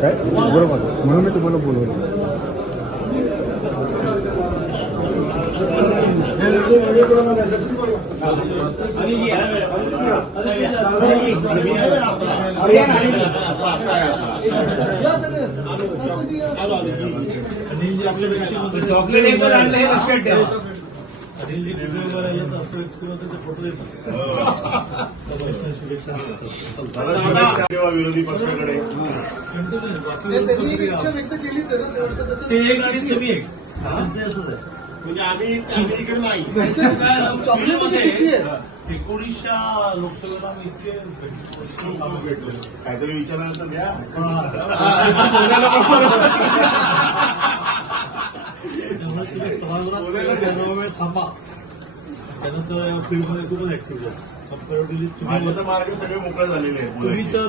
काय बरोबर म्हणून मी तुम्हाला बोलवलं. चॉकलेट एक आणले लक्षात ठेवा. विरोधी पक्षाकडे इच्छा व्यक्त केलीच आहे ना, ते एक आणि तुम्ही एक म्हणजे आम्ही इकडे नाही. 19 लोकसभेला आम्ही इतके भेटलो काहीतरी विचारायला तर द्या. त्यामुळे थांबा. त्यानंतर फील्डमध्ये खूपच ऍक्टिव्ह असतात. माझे तर मार्ग सगळे मोकळे झालेले आहेत. तुम्ही तर